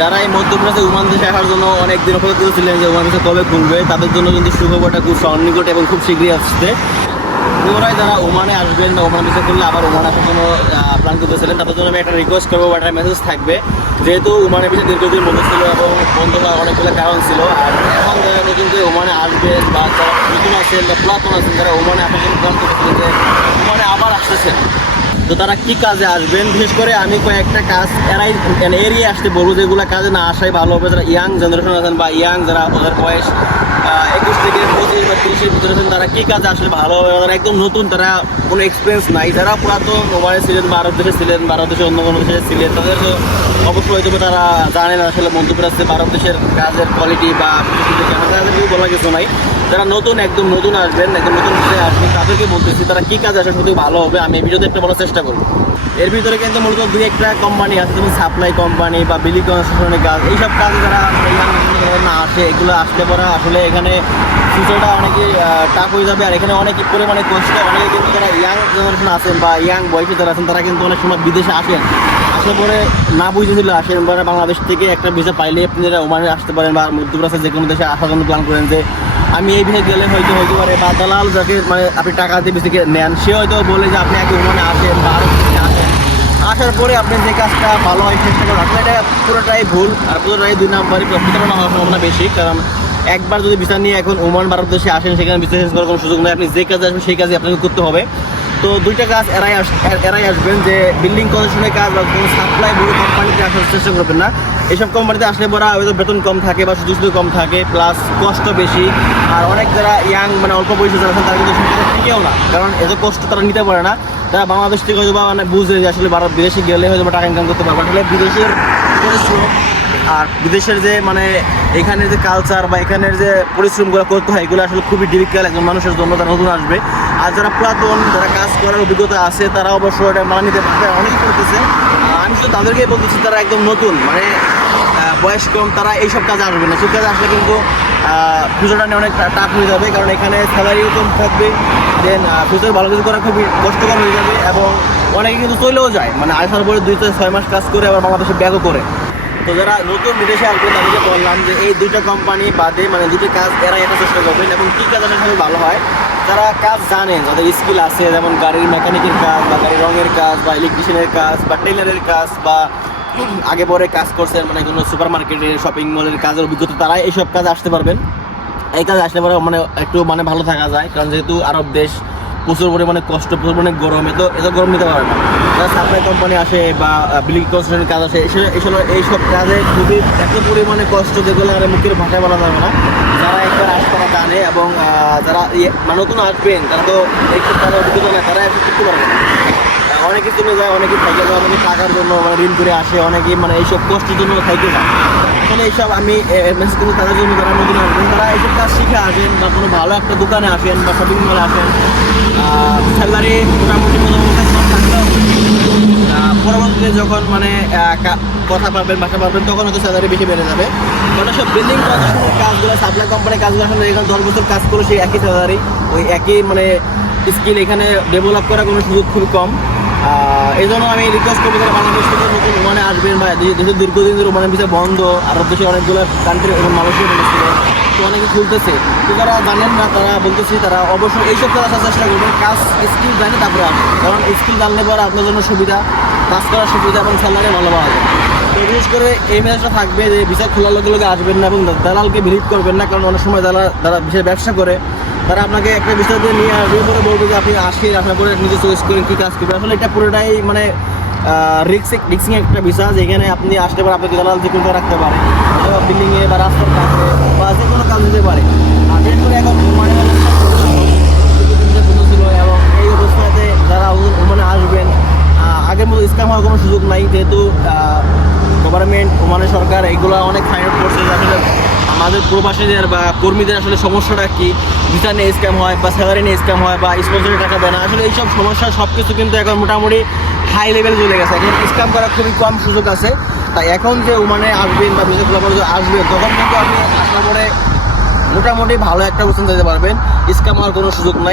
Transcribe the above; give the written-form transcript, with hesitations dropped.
যারা এই মধ্যপ্রাচ্যে ওমান দেশে আসার জন্য অনেক দিন অপেক্ষা করেছিলেন যে ওমান দেশে কবে খুলবে, তাদের জন্য কিন্তু সুখবরটা খুব সন্নিকট এবং খুব শীঘ্রই আসছে। পুনরায় যারা ওমানে আসবেন বা ওমান ভিসা করলে আবার ওমান আসার জন্য প্ল্যান করতেছিলেন, তাদের জন্য আমি একটা রিকোয়েস্ট করবো বা একটা মেসেজ থাকবে। যেহেতু ওমানের ভিসা দীর্ঘদিন বন্ধ ছিল এবং বন্ধ হওয়ার অনেকগুলো কারণ ছিল, আর এখন যারা নতুন করে ওমানে আসবেন বা যারা নতুন আছেন বা পুরাতন আছেন, যারা ওমানে আসার জন্য প্ল্যান করতেছিলেন যে ওমানে আবার আসতেছেন, তো তারা কি কাজে আসবেন? বিশেষ করে আমি কয়েকটা কাজ এড়িয়ে আসতে বলবো, যেগুলো কাজে না আসাই ভালো হবে। যারা ইয়াং জেনারেশন আছেন বা ইয়াং যারা ওদের বয়স 21 থেকে 25 বা 30-এর ভিতরে আছেন, তারা কি কাজে আসলে ভালো হবে? যারা একদম নতুন, তারা কোনো এক্সপিরিয়েন্স নাই, যারা পুরাতন মোবাইলে ছিলেন, ভারত দেশে ছিলেন, ভারত দেশে অন্য কোনো দেশে ছিলেন, তাদের অবশ্যই হয়তো তারা জানেন আসলে মধ্যপ্রাচ্যে ভারত দেশের কাজের কোয়ালিটি বা কেমন, তাদেরকেও বলা কিছু নাই। যারা নতুন, একদম নতুন আসবেন, একদম নতুন বিষয়ে আসবেন, তাদেরকে বলতেছি তারা কী কাজ আসে সত্যি ভালো হবে, আমি এই ভিডিওতে একটা বলার চেষ্টা করবো। এর ভিতরে কিন্তু মূলত দুই একটা কোম্পানি আছে, যেমন সাপ্লাই কোম্পানি বা বিলি কনস্ট্রাকশনের কাজ, এইসব কাজ যারা না আসে, এগুলো আসলে পরে আসলে এখানে ফিউচারটা অনেকে টাফ হয়ে যাবে। আর এখানে অনেক পরিমাণে কষ্ট, অনেকে কিন্তু যারা ইয়াং জেনারেশন আছেন বা ইয়াং বয়সে যারা আছেন, তারা কিন্তু অনেক সময় বিদেশে আসেন, আসলে পরে না বুঝে চলে আসেন। পরে বাংলাদেশ থেকে একটা ভিসা পাইলে আপনি যারা ওমানে আসতে পারেন বা মধ্যপ্রাচ্যে যে কোনো দেশে আসার জন্য প্ল্যান করেন যে আমি এই ভিসা গেলে হয়তো হতে পারে, বা দালাল যাকে মানে আপনি টাকা দিয়ে ভিসাকে নেন, সে হয়তো বলে যে আপনি আগে ওমানে আসেন বা আরও আসেন, আসার পরে আপনি যে কাজটা ভালো হয় চেষ্টা করেন, আসলে এটা পুরোটাই ভুল। আর পুরোটাই 2 নম্বরই প্রতারণা হওয়ার সম্ভাবনা বেশি। কারণ একবার যদি ভিসা নিয়ে এখন ওমান ভারত দেশে আসেন, সেখানে ভিসা চেঞ্জ করার কোনো সুযোগ নেই। আপনি যে কাজে আসবেন সেই কাজে আপনাকে করতে হবে। তো দুইটা কাজ এরাই আসবেন, যে বিল্ডিং কনস্ট্রাকশনের কাজ বা কোনো সাপ্লাই বড় কোম্পানিতে আসার চেষ্টা করবেন না। এইসব কোম্পানিতে আসলে পরে হয়তো বেতন কম থাকে বা সুযোগ সুবিধা কম থাকে, প্লাস কষ্ট বেশি। আর অনেক যারা ইয়াং মানে অল্প বয়সে যারা আছেন, তারা কিন্তু টিকেও না, কারণ এত কষ্ট তারা নিতে পারে না। তারা বাংলাদেশ থেকে হয়তো বা মানে বুঝে যে আসলে ভারত বিদেশে গেলে হয়তো টাকা ইনকাম করতে পারবে, আসলে বিদেশের পরিশ্রম আর বিদেশের যে মানে এখানের যে কালচার বা এখানের যে পরিশ্রমগুলো করতে হয়, এগুলো আসলে খুবই ডিফিকাল্ট একজন মানুষের জন্য যারা নতুন আসবে। আর যারা পুরাতন, যারা কাজ করার অভিজ্ঞতা আছে, তারা অবশ্যই এটা মানা নিতে পারবে, অনেকেই করতেছে। আমি শুধু তাদেরকেই বলতেছি যারা একদম নতুন, মানে বয়স কম, তারা এইসব কাজে আসবে না। সেই কাজে আসলে কিন্তু ফিউচারটা নিয়ে অনেক টাফ হয়ে যাবে, কারণ এখানে স্যালারিও কম থাকবে, দেন ফিউচার ভালো কিছু করা খুবই কষ্টকর হয়ে যাবে। এবং অনেকে কিন্তু চলেও যায়, মানে আসার পরে 2-6 মাস কাজ করে আবার বাংলাদেশে ব্যাকও করে। তো যারা নতুন বিদেশে আসবেন, তাদেরকে বললাম যে এই দুইটা কোম্পানি বাদে মানে দুটো কাজ এরাই একটা চেষ্টা করবেন। এবং কী কাজ আসলে ভালো হয়, যারা কাজ জানেন, যাদের স্কিল আছে, যেমন গাড়ির মেকানিকের কাজ বা গাড়ির রঙের কাজ বা ইলেকট্রিশিয়ানের কাজ বা টেইলারের কাজ বা আগে পরে কাজ করছেন, মানে কোনো সুপার মার্কেটের শপিং মলের কাজের অভিজ্ঞতা, তারা এইসব কাজ আসতে পারবেন। এই কাজ আসলে পরে মানে একটু মানে ভালো থাকা যায়, কারণ যেহেতু আরব দেশ, প্রচুর পরিমাণে কষ্ট, প্রচুর পরিমাণে গরম, এত গরম নিতে পারে না। যারা সাপ্লাই কোম্পানি আসে বা বিল্ডিং কনস্ট্রাকশনের কাজ আসে, এইসব কাজে খুবই এত পরিমাণে কষ্ট, যেগুলো আর মুখের ভাষায় বলা যাবে না। যারা একবার আসতে তারা জানে, এবং যারা নতুন আসবেন, তারা তো একটু তারা অভিজ্ঞতা না, তারা একটু শিখতে পারবে না। অনেকে চলে যায়, অনেকে থাকে যায়, অনেকে টাকার জন্য মানে ঋণ করে আসে, অনেকে মানে এইসব কষ্টের জন্য থাইকে যায়। আসলে এইসব আমি মেসেজ করছি তাদের জন্য, যারা নতুন আসবেন, তারা এইসব কাজ শিখে আসেন বা কোনো ভালো একটা দোকানে আসেন বা শপিং মলে আসেন। স্যালারি মোটামুটি থাকলেও পরবর্তীতে যখন মানে কথা পাবেন, বাসা পাবেন, তখন হয়তো স্যালারি বেশি বেড়ে যাবে। কারণ সব বিল্ডিং কনস্ট্রাকশনের কাজগুলো, সাপ্লাই কোম্পানির কাজগুলো আসলে এখানে 10 বছর কাজ করে সেই একই স্যালারি, ওই একই মানে স্কিল, এখানে ডেভেলপ করার কোনো সুযোগ খুবই কম। এই জন্য আমি রিকোয়েস্ট করবো যারা বাংলাদেশ থেকে নতুন ওমানে আসবেন বা দেশের দীর্ঘদিন ধরে ওমানের ভিসা বন্ধ, আরব দেশে অনেকগুলো কান্ট্রি এবং মানুষের বলেছিল, তো অনেকে খুলতেছে। তো যারা জানেন না, তারা বলতেছি তারা অবশ্যই এইসব কাজ আসার চেষ্টা করবেন। কাজ স্কিল জানে তারপরে আসবে, কারণ স্কিল জানলে পরে আপনার জন্য সুবিধা, কাজ করার সুবিধা এবং স্যালারি ভালো পাওয়া যায়। তো বিশেষ করে এই মেসেজটা থাকবে যে ভিসা খোলার লগে লগে আসবেন না এবং দালালকে ভিজিট করবেন না, কারণ অনেক সময় যারা ভিসা ব্যবসা করে, তারা আপনাকে একটা বিষয় দিয়ে নিয়ে আসবে, পরে বলবে যে আপনি আসার পরে নিজে চয়েস করেন কী কাজ করবেন। আসলে এটা পুরোটাই মানে রিক্সিং একটা বিষয়, যেখানে আপনি আসতে পারে আপনাকে দালাল যে কোনো রাখতে পারে, অথবা বিল্ডিংয়ে বা রাস্তার কাজে বা যে কোনো কাজ দিতে পারে। আর বিশেষ করে এখন ছিল, এবং এই অবস্থাতে যারা ওমানে আসবেন, আগের মতো স্ক্যাম হওয়ার কোনো সুযোগ নাই, যেহেতু গভর্নমেন্ট ওমানের সরকার এইগুলো অনেক ফাইন আউট করছে। আসলে আমাদের প্রবাসীদের বা কর্মীদের আসলে সমস্যাটা কি, ভিসা নিয়ে স্ক্যাম হয় বা স্যালারি নিয়ে স্ক্যাম হয় বা স্পন্সরের টাকা দেয় না, আসলে এইসব সমস্যা সব কিছু কিন্তু এখন মোটামুটি হাই লেভেল চলে গেছে। এখন স্ক্যাম করার খুবই কম সুযোগ আছে। তাই এখন যে ওমানে আসবেন বা ভিসা খোলা পরে আসবেন, তখন কিন্তু আপনি আসার পরে মোটামুটি ভালো একটা অবস্থান যেতে পারবেন, স্ক্যাম হওয়ার কোনো সুযোগ নাই।